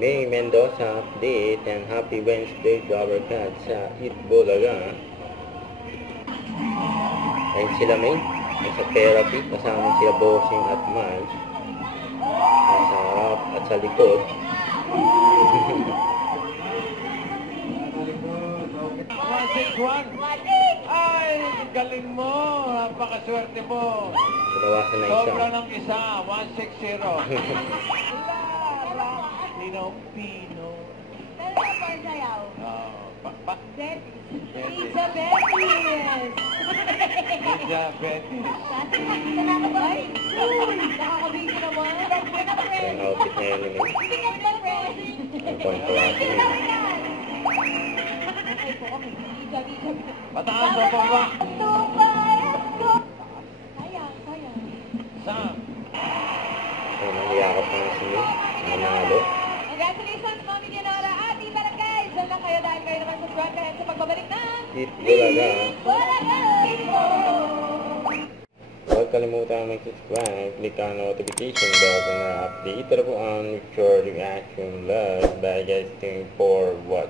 May Mendoza update and happy Wednesday to our God sa Itbulaga. Ayun sila May, sa therapy, kasama sila Bossing at Miles. Sa harap at sa likod. 161. Ay, galing mo. Napakaswerte mo. Pinawasan na isa. Sobra ng isa. 160. Pino. Talaga po ang sayaw. Pizza Betis. Pizza Betis. Ay, nakakabigyo naman. Ang outfit na yun ni May. Ang point-to-watch niya. Pataas sa baba. Sayang. Sam. Ayun, nahiyakap na si May. Nanalo. Congratulations, Mami Dianora at Ibarangay. Diyan lang kayo dahil kayo naman subscribe kayo sa pagbabalik ng Itbulaga. Itbulaga. Huwag kalimutan mag-subscribe, click ang notification bell para update po ang future reaction live by guys for what